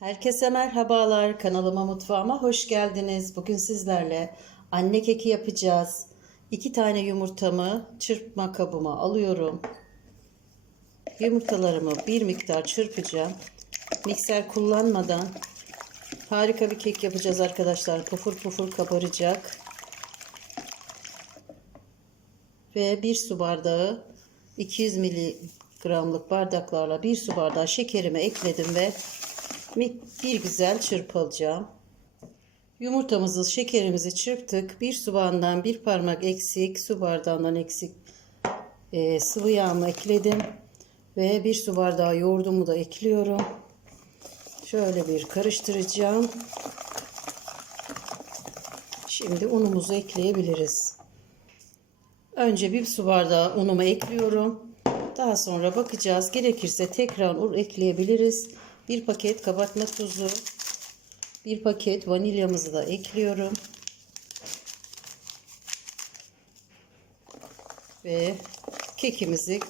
Herkese merhabalar. Kanalıma mutfağıma hoş geldiniz. Bugün sizlerle anne keki yapacağız. İki tane yumurtamı çırpma kabıma alıyorum. Yumurtalarımı bir miktar çırpacağım. Mikser kullanmadan harika bir kek yapacağız arkadaşlar. Pufur pufur kabaracak. Ve bir su bardağı 200 miligramlık bardaklarla bir su bardağı şekerimi ekledim ve bir güzel çırpalacağım. Yumurtamızı, şekerimizi çırptık. Bir su bardağından bir parmak eksik, su bardağından eksik e, sıvı yağımı ekledim. Ve bir su bardağı yoğurdumu da ekliyorum. Şöyle bir karıştıracağım. Şimdi unumuzu ekleyebiliriz. Önce bir su bardağı unumu ekliyorum. Daha sonra bakacağız. Gerekirse tekrar un ekleyebiliriz. Bir paket kabartma tuzu, bir paket vanilyamızı da ekliyorum. Ve kekimizi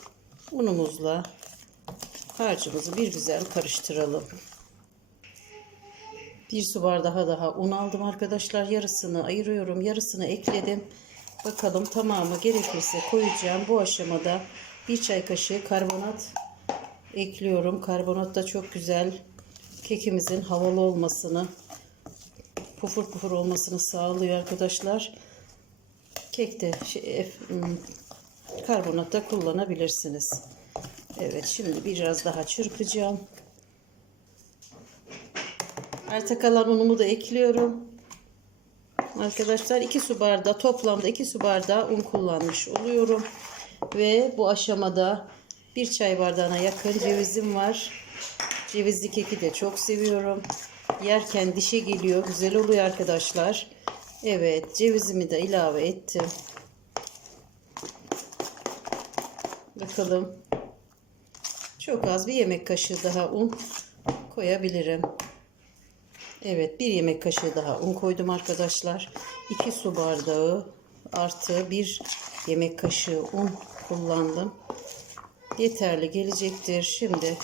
unumuzla harcımızı bir güzel karıştıralım. Bir su bardağı daha un aldım arkadaşlar. Yarısını ayırıyorum. Yarısını ekledim. Bakalım tamamı gerekirse koyacağım. Bu aşamada bir çay kaşığı karbonat ekliyorum. Karbonat da çok güzel kekimizin havalı olmasını, pufur pufur olmasını sağlıyor arkadaşlar. Kekte şey, karbonat da kullanabilirsiniz. Evet şimdi biraz daha çırpacağım. Arta kalan unumu da ekliyorum. Arkadaşlar 2 su bardağı toplamda 2 su bardağı un kullanmış oluyorum. Ve bu aşamada bir çay bardağına yakın cevizim var. Cevizli keki de çok seviyorum. Yerken dişe geliyor. Güzel oluyor arkadaşlar. Evet cevizimi de ilave ettim. Bakalım. Çok az bir yemek kaşığı daha un koyabilirim. Evet bir yemek kaşığı daha un koydum arkadaşlar. 2 su bardağı artı bir yemek kaşığı un kullandım. Yeterli gelecektir. Şimdi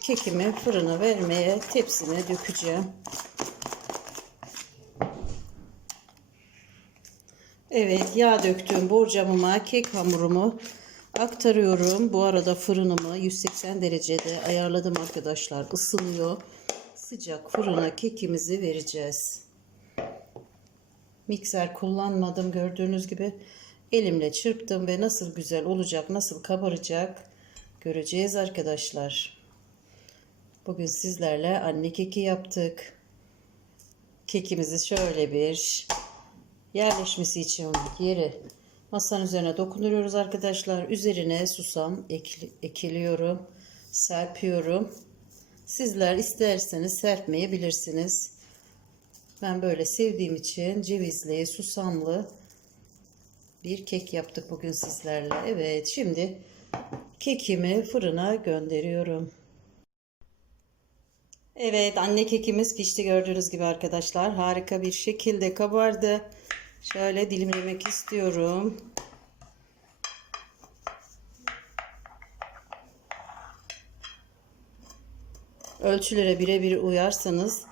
kekimi fırına vermeye tepsime dökeceğim. Evet yağ döktüğüm borcamıma kek hamurumu aktarıyorum. Bu arada fırınımı 180 derecede ayarladım arkadaşlar. Isınıyor. Sıcak fırına kekimizi vereceğiz. Mikser kullanmadım gördüğünüz gibi. Elimle çırptım ve nasıl güzel olacak, nasıl kabaracak göreceğiz arkadaşlar. Bugün sizlerle anne keki yaptık. Kekimizi şöyle bir yerleşmesi için yeri masanın üzerine dokunuyoruz arkadaşlar. Üzerine susam ekiliyorum, serpiyorum. Sizler isterseniz serpmeyebilirsiniz. Ben böyle sevdiğim için cevizli, susamlı bir kek yaptık bugün sizlerle. Evet şimdi kekimi fırına gönderiyorum. Evet anne kekimiz pişti gördüğünüz gibi arkadaşlar. Harika bir şekilde kabardı. Şöyle dilimlemek istiyorum. Ölçülere birebir uyarsanız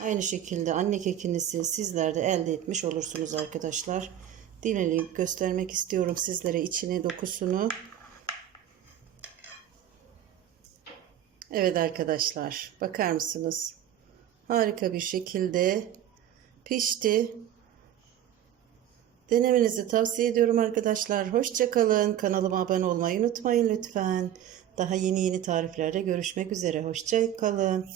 aynı şekilde anne kekinizi sizler de elde etmiş olursunuz arkadaşlar. Dilimleyip göstermek istiyorum sizlere içine dokusunu. Evet arkadaşlar bakar mısınız? Harika bir şekilde pişti. Denemenizi tavsiye ediyorum arkadaşlar. Hoşçakalın. Kanalıma abone olmayı unutmayın lütfen. Daha yeni yeni tariflerde görüşmek üzere. Hoşçakalın.